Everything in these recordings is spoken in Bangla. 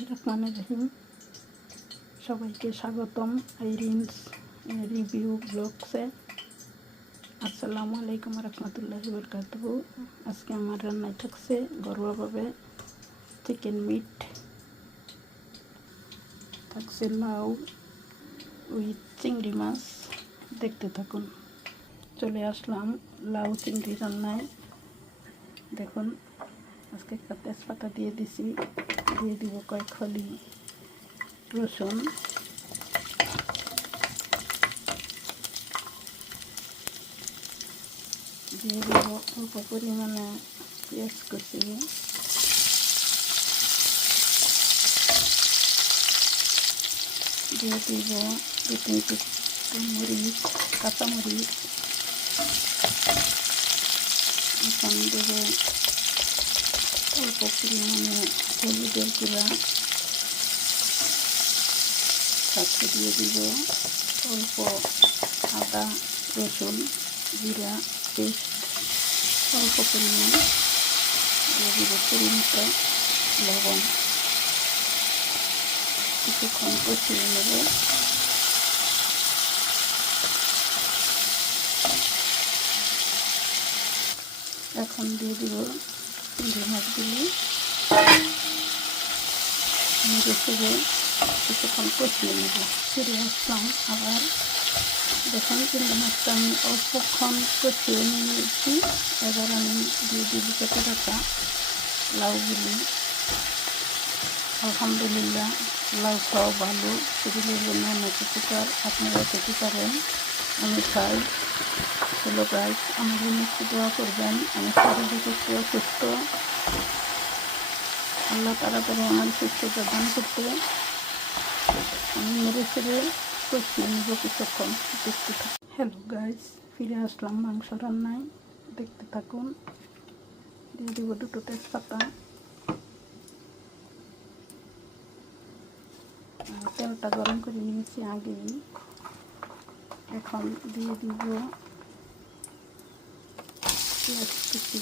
রহমানির রহিম। সবাইকে স্বাগতম আইরিনস রিভিউ ব্লগসে। আসসালামু আলাইকুম রহমতুল্লাহি বরকাতুহু। আজকে আমার রান্নায় থাকছে ঘরোয়াভাবে চিকেন মিট, থাকছে লাউ উইথ চিংড়ি মাছ। দেখতে থাকুন। চলে আসলাম লাউ চিংড়ি রান্নায়। দেখুন, আজকে একটা তেজপাতা দিয়ে দিছি, দিয়ে দিব কয়েক ফলি রসুন, দিয়ে দিব অল্প পরিমাণে পেঁয়াজ কুচি, দিয়ে দিব দু তিনটি মরিচ, কাঁচামরিচ। এখন দেব অল্প পরিমাণে হলুদের গুঁড়া, সাথে দিয়ে দিব অল্প আদা রসুন জিরা পেস্ট, অল্প পরিমাণ দিয়ে দিব পরিমতো লবণ। কিছুক্ষণ কষিয়ে নেব। এখন দিয়ে দিব চিংড়ি মাছগুলি, নেড়ে চেড়ে কিছুক্ষণ কষিয়ে নেব। ফিরে আসলাম আবার। দেখুন, চিংড়ি মাছটা আমি অল্পক্ষণ কষিয়ে নিয়েছি। এবার আমি দিয়ে দিব কেটে রাখা লাউগুলি। আলহামদুলিল্লাহ, লাউ খাওয়া ভালো, শরীরের জন্য অনেক উপকার। আপনারা খেতে পারেন, আমি খাই। হ্যালো গাইস, আমার জন্য একটু দোয়া করবেন। আমি শারীরিক একটু অসুস্থ, আল্লাহ তাড়াতাড়ি আমার সুস্থতা দান করতে। আমি মেরে ছেড়ে কষিয়ে নেব কিছুক্ষণ। দেখতে থাকুন। হ্যালো গাইস, ফিরে আসলাম মাংস রান্নায়। দেখতে থাকুন। দিয়ে দেবো দুটো তেজপাতা, তেলটা গরম করে নিয়েছি আগেই। এখন দিয়ে দিব পেঁয়াজ কুচি,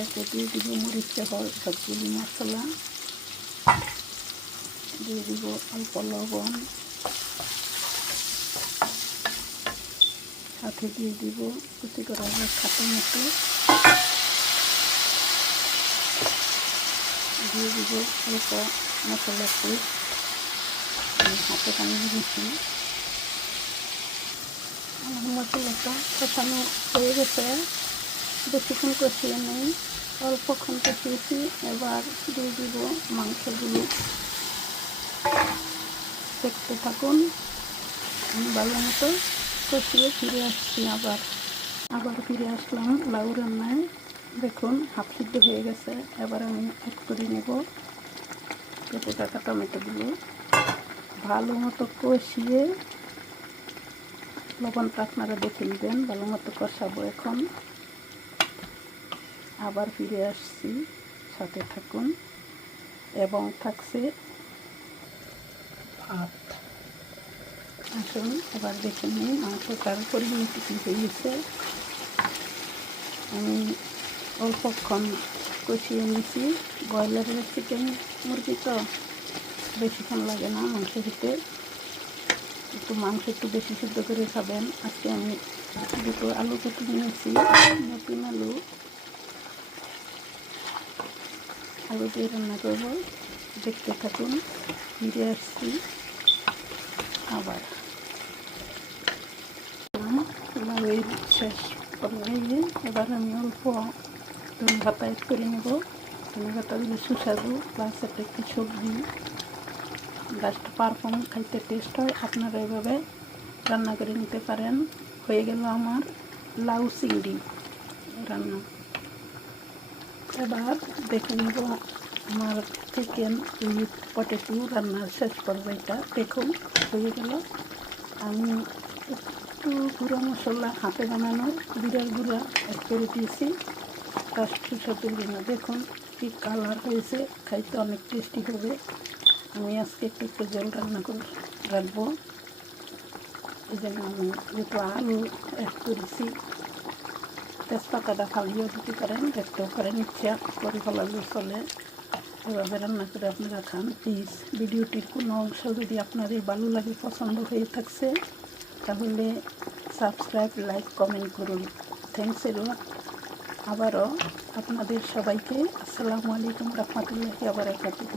এতে দিয়ে দিব মরিচ সবগুলি মশলা, দিয়ে দিব অল্প লবণ, সাথে দিয়ে দিব কুচি করা খাটা মতো, দিয়ে দিব অল্প মশলা পেস্ট, আমি হাতে টানিয়ে দিচ্ছি। আমার মশলাটা কষানো হয়ে গেছে, বেশিক্ষণ কষিয়ে নেই, অল্পক্ষণ কষিয়েছি। এবার দিয়ে দিব মাংসগুলো। দেখতে থাকুন। আমি ভালো মতো কষিয়ে ফিরে আসছি। আবার ফিরে আসলাম লাউ রান্নায়। দেখুন, হাফ সিদ্ধ হয়ে গেছে। এবার আমি অ্যাড করে নেব কেটে রাখা টমেটোগুলো। ভালো মতো কষিয়ে লবণটা আপনারা দেখে নেবেন। ভালো মতো কষাবো এখন। আবার ফিরে আসছি, সাথে থাকুন। এবং থাকছে ভাত। আসুন এবার দেখে নিই মাংসটার পরিণতি কী হয়েছে। আমি অল্পক্ষণ কষিয়ে নিয়েছি। ব্রয়লারের চিকেন মুরগি তো বেশিক্ষণ লাগে না মাংস খেতে। মাংস একটু বেশি সিদ্ধ করে খাবেন। আজকে আমি দুটো আলু কেটে নিয়েছি, নতুন আলু দিয়ে রান্না করবো। দেখতে থাকুন। ফিরে আসছি আবার। লাউয়ের শেষ পর্যায়ে এবার আমি অল্প ধনে পাতা অ্যাড করে নেব। ধনে পাতাগুলো সুস্বাদু, প্লাস একটা একটি সবজি, জাস্ট পারফর্ম, খাইতে টেস্ট হয়। আপনারা এভাবে রান্না করে নিতে পারেন। হয়ে গেল আমার লাউ চিংড়ি রান্না। এবার দেখে নেব আমার চিকেন উইথ পটেটো রান্নার শেষ পর্যায়টা। দেখুন, হয়ে গেল। আমি একটু গুঁড়ো মশলা, হাতে বানানো জিরার গুঁড়া অ্যাড করে দিয়েছি জাস্ট সুস্বাদুর জন্য। দেখুন কি কালার হয়েছে, খাইতে অনেক টেস্টি হবে। আমি আজকে একটু জল রান্না করে রাখবো, এই জন্য আমি একটু আলু অ্যাড করেছি। তেজপাতাটা ফালিয়েও দিতে পারেন, দেখতেও পারেন, ইচ্ছা করে ফেলালেও চলে। এভাবে রান্না করে আপনারা খান। প্লিজ ভিডিওটির কোনো অংশ যদি আপনাদের ভালো লাগে, পছন্দ হয়ে থাকছে, তাহলে সাবস্ক্রাইব, লাইক, কমেন্ট করুন। থ্যাংকস এ লট। আবারও আপনাদের সবাইকে আসসালামু আলাইকুম রহমতুল্লাহি ওয়া বারাকাতুহু।